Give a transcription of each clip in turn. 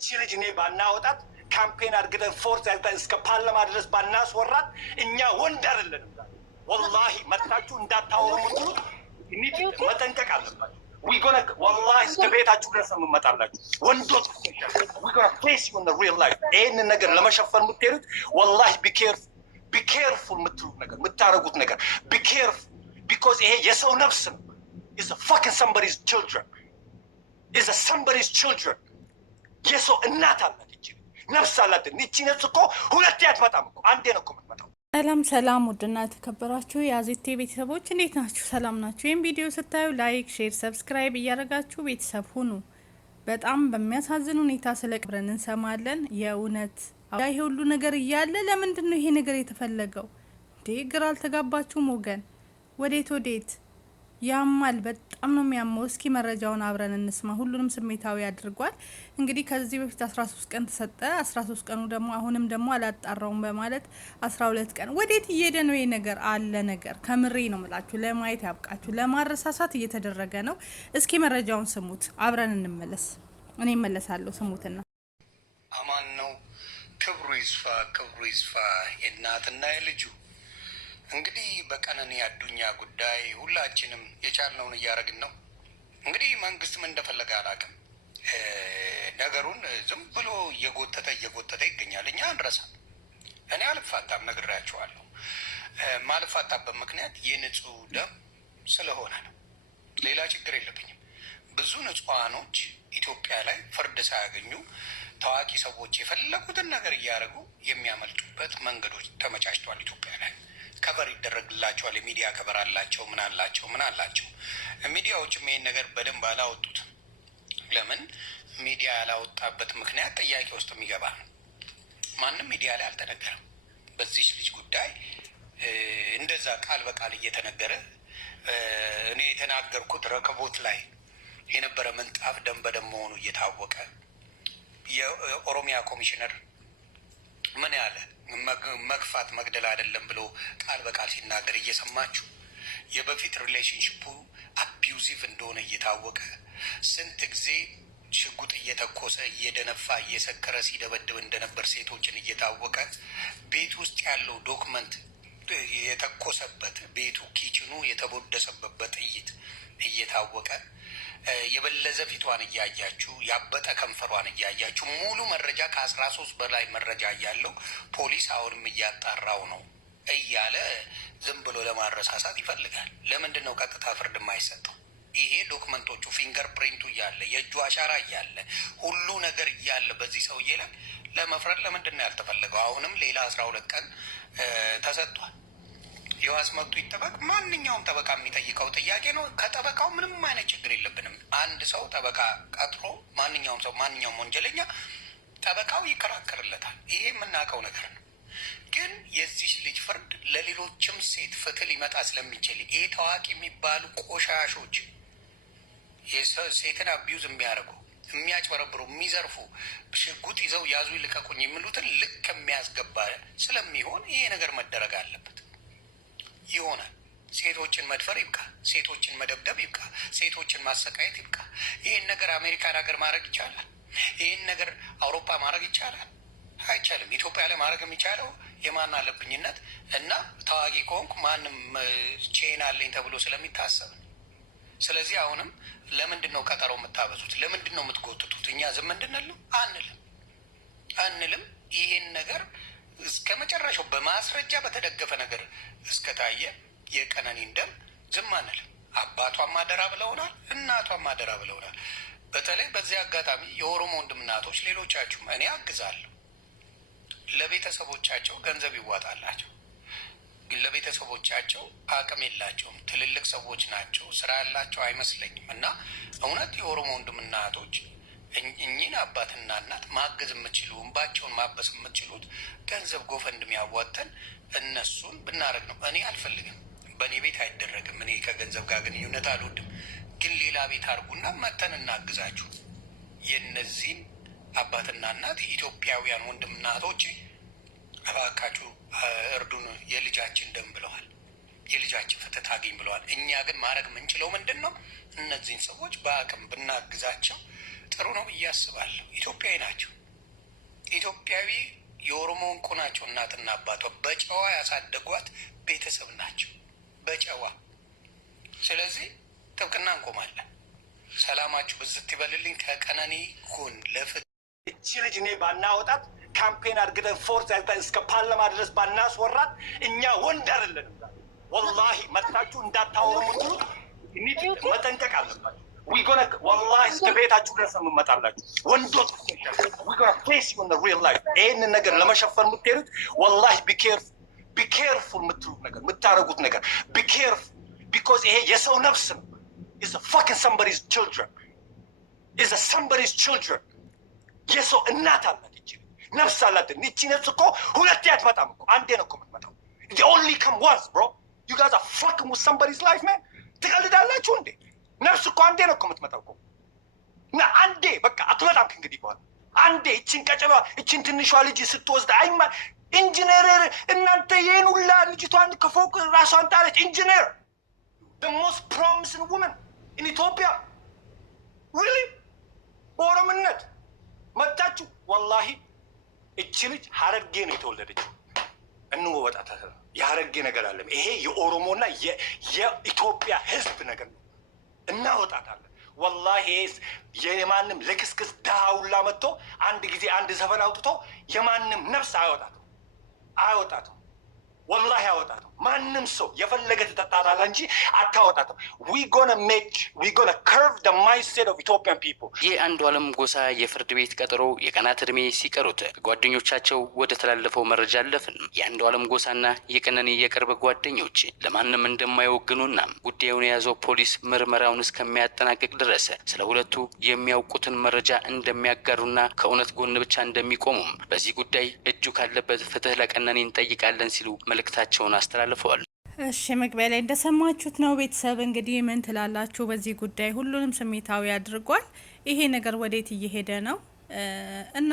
እቺ ልጅ እኔ ባናወጣት ካምፔን አድርገን ፎርስ ያልታ እስከ ፓርላማ ድረስ ባናስወራት እኛ ወንድ አይደለንም። ወላሂ መጣችሁ እንዳታወሩ ምትሉት መጠንቀቅ አለባችሁ። ወላሂ እስከ ቤታችሁ ድረስ የምመጣላችሁ ወንዶች ፌስ ዩ ኢን ሪል ላይፍ። ይህንን ነገር ለመሸፈን የምትሄዱት ወላሂ ቢኬርፉል የምትሉት ነገር የምታደርጉት ነገር ቢኬርፉል ቢኮዝ ይሄ የሰው ነፍስ ነው። is a fucking somebody's children is a somebody's children የሰው እናት አላት እቺ ነፍስ አላት። እቺ ነፍስ እኮ ሁለቴ አትመጣም እኮ አንዴ ነው እኮ የምትመጣው። ሰላም ውድና የተከበራችሁ የአዜቴ ቤተሰቦች እንዴት ናችሁ? ሰላም ናችሁ? ይህን ቪዲዮ ስታዩ ላይክ፣ ሼር፣ ሰብስክራይብ እያደረጋችሁ ቤተሰብ ሁኑ። በጣም በሚያሳዝን ሁኔታ ስለ ቀብረን እንሰማለን። የእውነት ይሄ ሁሉ ነገር እያለ ለምንድን ነው ይሄ ነገር የተፈለገው? እንዴ ግራ አልተጋባችሁም ወገን? ወዴት ያማል። በጣም ነው የሚያመው። እስኪ መረጃውን አብረን እንስማ። ሁሉንም ስሜታዊ አድርጓል። እንግዲህ ከዚህ በፊት 13 ቀን ተሰጠ። 13 ቀኑ ደግሞ አሁንም ደግሞ አላጣራውም በማለት 12 ቀን። ወዴት እየሄደ ነው ይሄ ነገር? አለ ነገር ከምሬ ነው ምላችሁ። ለማየት ያብቃችሁ። ለማረሳሳት እየተደረገ ነው። እስኪ መረጃውን ስሙት፣ አብረን እንመለስ። እኔ እመለሳለሁ። ስሙትና አማን ነው። ክብሩ ይስፋ የእናትና የልጁ። እንግዲህ በቀነኒ አዱኛ ጉዳይ ሁላችንም የቻልነውን እያደረግን ነው። እንግዲህ መንግስት ምን እንደፈለገ አላውቅም። ነገሩን ዝም ብሎ እየጎተተ ይገኛል። እኛ አንረሳም። እኔ አልፋታም፣ ነግሬያቸዋለሁ። ማልፋታበት ምክንያት የንጹህ ደም ስለሆነ ነው። ሌላ ችግር የለብኝም። ብዙ ንጹሃኖች ኢትዮጵያ ላይ ፍርድ ሳያገኙ ታዋቂ ሰዎች የፈለጉትን ነገር እያደረጉ የሚያመልጡበት መንገዶች ተመቻችተዋል። ኢትዮጵያ ላይ ከበር ይደረግላቸዋል። የሚዲያ ከበር አላቸው። ምን አላቸው። ሚዲያዎችም ይሄን ነገር በደንብ አላወጡትም። ለምን ሚዲያ ያላወጣበት ምክንያት ጥያቄ ውስጥ የሚገባ ነው። ማንም ሚዲያ ላይ አልተነገረም። በዚች ልጅ ጉዳይ እንደዛ ቃል በቃል እየተነገረ እኔ የተናገርኩት ረከቦት ላይ የነበረ ምንጣፍ ደም በደም መሆኑ እየታወቀ የኦሮሚያ ኮሚሽነር ምን ያለ መግፋት መግደል አይደለም ብሎ ቃል በቃል ሲናገር እየሰማችሁ የበፊት ሪሌሽንሽፑ አቢዩዚቭ እንደሆነ እየታወቀ ስንት ጊዜ ሽጉጥ እየተኮሰ እየደነፋ እየሰከረ ሲደበድብ እንደነበር ሴቶችን እየታወቀ ቤት ውስጥ ያለው ዶክመንት የተኮሰበት ቤቱ ኪችኑ የተቦደሰበት በጥይት እየታወቀ የበለዘ ፊቷን እያያችሁ ያበጠ ከንፈሯን እያያችሁ ሙሉ መረጃ ከ13 በላይ መረጃ እያለው ፖሊስ አሁንም እያጣራው ነው እያለ ዝም ብሎ ለማረሳሳት ይፈልጋል። ለምንድን ነው ቀጥታ ፍርድ የማይሰጠው? ይሄ ዶክመንቶቹ ፊንገር ፕሪንቱ እያለ የእጁ አሻራ እያለ ሁሉ ነገር እያለ በዚህ ሰውዬ ላይ ለመፍረድ ለምንድን ነው ያልተፈለገው? አሁንም ሌላ 12 ቀን ተሰጥቷል። የዋስ መብቱ ይጠበቅ። ማንኛውም ጠበቃ የሚጠይቀው ጥያቄ ነው። ከጠበቃው ምንም አይነት ችግር የለብንም። አንድ ሰው ጠበቃ ቀጥሮ ማንኛውም ወንጀለኛ ጠበቃው ይከራከርለታል። ይሄ የምናውቀው ነገር ነው። ግን የዚህ ልጅ ፍርድ ለሌሎችም ሴት ፍትህ ሊመጣ ስለሚችል ይሄ ታዋቂ የሚባሉ ቆሻሾች ሴትን አቢዩዝ የሚያደርጉ የሚያጭበረብሩ፣ የሚዘርፉ፣ ሽጉጥ ይዘው ያዙ ይልቀቁኝ የሚሉትን ልክ የሚያስገባ ስለሚሆን ይሄ ነገር መደረግ አለበት። ይሆናል። ሴቶችን መድፈር ይብቃ። ሴቶችን መደብደብ ይብቃ። ሴቶችን ማሰቃየት ይብቃ። ይህን ነገር አሜሪካን ሀገር ማድረግ ይቻላል። ይህን ነገር አውሮፓ ማድረግ ይቻላል? አይቻልም። ኢትዮጵያ ላይ ማድረግ የሚቻለው የማን አለብኝነት እና ታዋቂ ከሆንኩ ማንም ቼን አለኝ ተብሎ ስለሚታሰብ። ስለዚህ አሁንም ለምንድን ነው ቀጠሮ የምታበዙት? ለምንድን ነው የምትጎትቱት? እኛ ዝም እንድንል አንልም። ይህን ነገር እስከ መጨረሻው በማስረጃ በተደገፈ ነገር እስከታየ የቀነኒን ደም ዝም አንልም። አባቷም አደራ ብለውናል፣ እናቷም አደራ ብለውናል። በተለይ በዚህ አጋጣሚ የኦሮሞ ወንድምናቶች ሌሎቻችሁም እኔ አግዛለሁ። ለቤተሰቦቻቸው ገንዘብ ይዋጣላቸው። ለቤተሰቦቻቸው አቅም የላቸውም። ትልልቅ ሰዎች ናቸው። ስራ ያላቸው አይመስለኝም። እና እውነት የኦሮሞ ወንድምናቶች እኚህን አባትና እናት ማገዝ የምትችሉ እንባቸውን ማበስ የምትችሉት ገንዘብ ጎፈንድሚ ያዋተን እነሱን ብናደርግ ነው። እኔ አልፈልግም። በእኔ ቤት አይደረግም። እኔ ከገንዘብ ጋር ግንኙነት አልወድም። ግን ሌላ ቤት አድርጉና መተን እናግዛችሁ። የእነዚህን አባትና እናት ኢትዮጵያውያን ወንድምና እህቶች እባካችሁ እርዱን። የልጃችን ደም ብለዋል። የልጃችን ፍትህ ታገኝ ብለዋል። እኛ ግን ማድረግ የምንችለው ምንድን ነው? እነዚህን ሰዎች በአቅም ብናግዛቸው ጥሩ ነው ብዬ አስባለሁ። ኢትዮጵያዊ ናቸው። ኢትዮጵያዊ የኦሮሞ እንቁ ናቸው። እናትና አባቷ በጨዋ ያሳደጓት ቤተሰብ ናቸው፣ በጨዋ። ስለዚህ ጥብቅና እንቆማለን። ሰላማችሁ ብዝት ይበልልኝ። ከቀነኒ ጎን ለፍትህ እቺ ልጅ እኔ ባናወጣት ካምፔን አድርገን ፎርስ ያልተን እስከ ፓርላማ ድረስ ባናስወራት እኛ ወንድ አይደለንም። ወላሂ መታችሁ እንዳታወሩ ምትሉት መጠንቀቅ አለባችሁ። ወላሂ እስከ ቤታችሁ ድረስ የምመጣላችሁ ወንዶች ፌስ ዩ ሪል ላይፍ። ይህንን ነገር ለመሸፈን የምትሄዱት ወላሂ ቢኬርፉል የምትሉት ነገር የምታደርጉት ነገር ቢኬርፉል። ቢኮዝ ይሄ የሰው ነፍስ ነው። is a fucking somebody's children is a somebody's children የሰው እናት አላት። እቺ ነፍስ አላት። እቺ ነፍስ እኮ ሁለቴ አትመጣም እኮ አንዴ ነው እኮ የምትመጣው። they only come once bro. you guys are fucking with somebody's life man. ትቀልዳላችሁ እንዴ? ነፍስ እኮ አንዴ ነው እኮ የምትመጣው እኮ እና አንዴ በቃ አትመጣም ከእንግዲህ በኋላ። አንዴ እቺን ቀጨባ እቺን ትንሿ ልጅ ስትወስድ አይማ ኢንጂነር እናንተ ይሄን ሁላ ልጅቷን ከፎቅ ራሷን ጣለች። ኢንጂነር the most promising woman in Ethiopia really በኦሮምነት መጣችሁ። ወላሂ እቺ ልጅ ሀረርጌ ነው የተወለደችው። እንወጣታ የሀረርጌ ነገር አለ። ይሄ የኦሮሞና የኢትዮጵያ ህዝብ ነገር ነው። እናወጣታለን። ወላሂ የማንም ለክስክስ ዳውላ መጥቶ አንድ ጊዜ አንድ ዘፈን አውጥቶ የማንም ነፍስ አያወጣትም። ወላሂ አያወጣትም። ማንም ሰው የፈለገ ትጠጣታለህ እንጂ አታወጣትም። we gonna curve the mindset of Ethiopian people። የአንዱዓለም ጎሳ የፍርድ ቤት ቀጠሮ የቀናት እድሜ ሲቀሩት ጓደኞቻቸው ወደ ተላለፈው መረጃ አለፍን። የአንዱዓለም ጎሳና የቀነኒ የቅርብ ጓደኞች ለማንም እንደማይወግኑና ጉዳዩን የያዘው ፖሊስ ምርመራውን እስከሚያጠናቅቅ ድረስ ስለ ሁለቱ የሚያውቁትን መረጃ እንደሚያጋሩና ከእውነት ጎን ብቻ እንደሚቆሙም በዚህ ጉዳይ እጁ ካለበት ፍትህ ለቀነኒ እንጠይቃለን ሲሉ መልእክታቸውን አስተላልፈዋል። እሺ መግቢያ ላይ እንደሰማችሁት ነው ቤተሰብ። እንግዲህ ምን ትላላችሁ በዚህ ጉዳይ? ሁሉንም ስሜታዊ አድርጓል። ይሄ ነገር ወዴት እየሄደ ነው? እና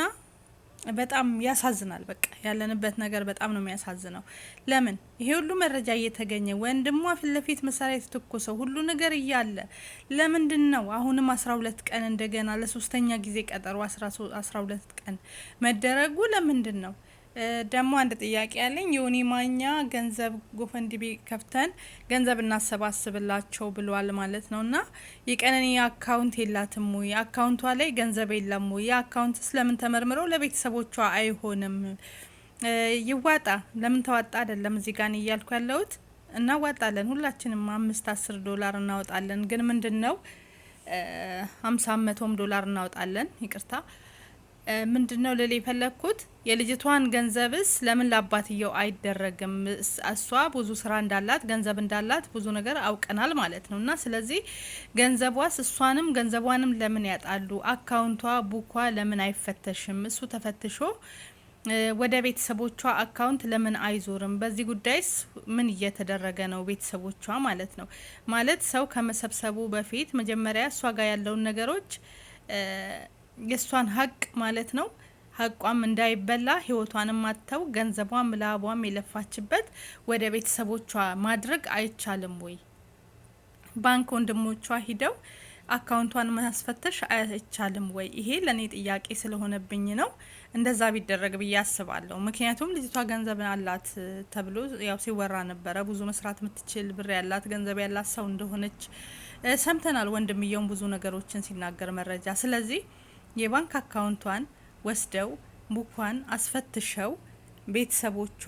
በጣም ያሳዝናል። በቃ ያለንበት ነገር በጣም ነው የሚያሳዝነው። ለምን ይሄ ሁሉ መረጃ እየተገኘ ወንድሟ ፊት ለፊት መሳሪያ የተተኮሰው ሁሉ ነገር እያለ ለምንድን ነው አሁንም 12 ቀን እንደገና ለሶስተኛ ጊዜ ቀጠሮ 12 ቀን መደረጉ ለምንድን ነው? ደግሞ አንድ ጥያቄ ያለኝ ዮኒ ማኛ ገንዘብ ጎፈንድሚ ከፍተን ገንዘብ እናሰባስብላቸው ብሏል ማለት ነው። እና የቀነኒ አካውንት የላትም ወይ? አካውንቷ ላይ ገንዘብ የለም ወይ? የአካውንት ስለምን ተመርምሮ ለቤተሰቦቿ አይሆንም? ይዋጣ ለምን ተዋጣ አይደለም እዚህ ጋር እያልኩ ያለሁት። እናዋጣለን ሁላችንም $5-10 እናወጣለን። ግን ምንድነው 50-100 ዶላር እናወጣለን። ይቅርታ ምንድነው ለሌ ፈለኩት የልጅቷን ገንዘብስ ለምን ለአባትየው አይደረግም? እሷ ብዙ ስራ እንዳላት ገንዘብ እንዳላት ብዙ ነገር አውቀናል ማለት ነው። እና ስለዚህ ገንዘቧስ እሷንም ገንዘቧንም ለምን ያጣሉ? አካውንቷ ቡኳ ለምን አይፈተሽም? እሱ ተፈትሾ ወደ ቤተሰቦቿ አካውንት ለምን አይዞርም? በዚህ ጉዳይስ ምን እየተደረገ ነው? ቤተሰቦቿ ማለት ነው ማለት ሰው ከመሰብሰቡ በፊት መጀመሪያ እሷ ጋር ያለውን ነገሮች የእሷን ሀቅ ማለት ነው ሀቋም እንዳይበላ ህይወቷንም ማተው ገንዘቧም ላቧም የለፋችበት ወደ ቤተሰቦቿ ማድረግ አይቻልም ወይ? ባንክ ወንድሞቿ ሂደው አካውንቷን ማስፈተሽ አይቻልም ወይ? ይሄ ለኔ ጥያቄ ስለሆነብኝ ነው እንደዛ ቢደረግ ብዬ አስባለሁ። ምክንያቱም ልጅቷ ገንዘብ አላት ተብሎ ያው ሲወራ ነበረ። ብዙ መስራት የምትችል ብር ያላት ገንዘብ ያላት ሰው እንደሆነች ሰምተናል። ወንድምየውም ብዙ ነገሮችን ሲናገር መረጃ። ስለዚህ የባንክ አካውንቷን ወስደው ቡኳን አስፈትሸው ቤተሰቦቿ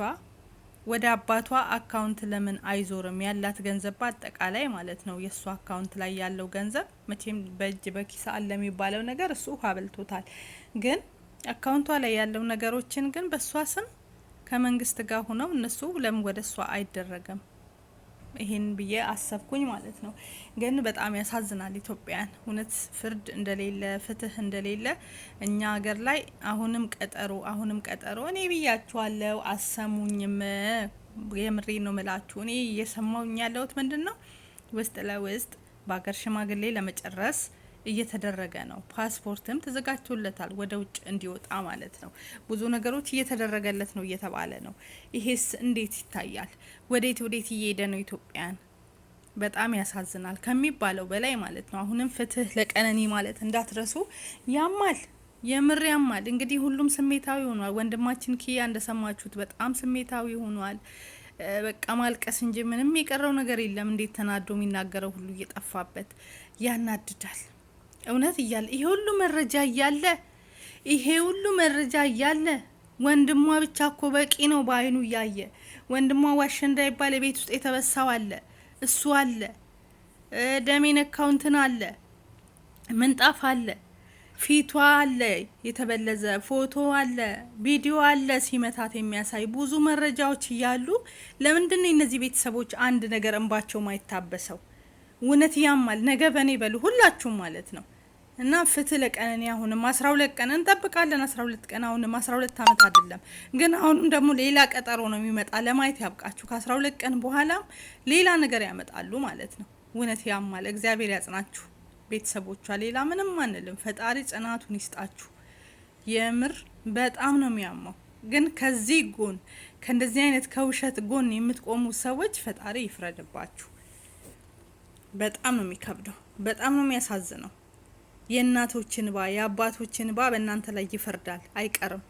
ወደ አባቷ አካውንት ለምን አይዞርም? ያላት ገንዘብ በአጠቃላይ ማለት ነው የእሱ አካውንት ላይ ያለው ገንዘብ መቼም በእጅ በኪስ አለ የሚባለው ነገር እሱ ውሃ በልቶታል። ግን አካውንቷ ላይ ያለው ነገሮችን ግን በእሷ ስም ከመንግስት ጋር ሆነው እነሱ ለምን ወደ እሷ አይደረግም? ይሄን ብዬ አሰብኩኝ ማለት ነው። ግን በጣም ያሳዝናል። ኢትዮጵያን እውነት ፍርድ እንደሌለ ፍትህ እንደሌለ እኛ ሀገር ላይ አሁንም ቀጠሮ እኔ ብያችኋለሁ። አሰሙኝም የምሬ ነው ምላችሁ። እኔ እየሰማሁኝ ያለሁት ምንድነው ውስጥ ለውስጥ በሀገር ሽማግሌ ለመጨረስ እየተደረገ ነው። ፓስፖርትም ተዘጋጅቶለታል ወደ ውጭ እንዲወጣ ማለት ነው። ብዙ ነገሮች እየተደረገለት ነው እየተባለ ነው። ይሄስ እንዴት ይታያል? ወዴት እየሄደ ነው? ኢትዮጵያን በጣም ያሳዝናል ከሚባለው በላይ ማለት ነው። አሁንም ፍትህ ለቀነኒ ማለት እንዳትረሱ። ያማል፣ የምር ያማል። እንግዲህ ሁሉም ስሜታዊ ሆኗል። ወንድማችን ኪያ እንደሰማችሁት በጣም ስሜታዊ ሆኗል። በቃ ማልቀስ እንጂ ምንም የቀረው ነገር የለም። እንዴት ተናዶ የሚናገረው ሁሉ እየጠፋበት ያናድዳል። እውነት እያለ ይሄ ሁሉ መረጃ እያለ ወንድሟ ብቻ እኮ በቂ ነው። በአይኑ እያየ ወንድሟ ዋሸ እንዳይባል የቤት ውስጥ የተበሳው አለ፣ እሱ አለ፣ ደም የነካው እንትን አለ፣ ምንጣፍ አለ፣ ፊቷ አለ፣ የተበለዘ ፎቶ አለ፣ ቪዲዮ አለ፣ ሲመታት የሚያሳይ ብዙ መረጃዎች እያሉ ለምንድን ነው እነዚህ ቤተሰቦች አንድ ነገር እንባቸው ማይታበሰው? እውነት ያማል። ነገ በኔ በሉ ሁላችሁም ማለት ነው። እና ፍትህ ለቀነኒ። አሁንም 12 ቀን እንጠብቃለን። 12 ቀን አሁንም 12 አመት አይደለም ግን አሁንም ደግሞ ሌላ ቀጠሮ ነው የሚመጣ። ለማየት ያብቃችሁ። ከ12 ቀን በኋላም ሌላ ነገር ያመጣሉ ማለት ነው። እውነት ያማል። እግዚአብሔር ያጽናችሁ ቤተሰቦቿ። ሌላ ምንም አንልም። ፈጣሪ ጽናቱን ይስጣችሁ። የምር በጣም ነው የሚያማው። ግን ከዚህ ጎን ከእንደዚህ አይነት ከውሸት ጎን የምትቆሙ ሰዎች ፈጣሪ ይፍረድባችሁ። በጣም ነው የሚከብደው። በጣም ነው የሚያሳዝነው። የእናቶችን ባ የአባቶችን ባ በእናንተ ላይ ይፈርዳል፣ አይቀርም።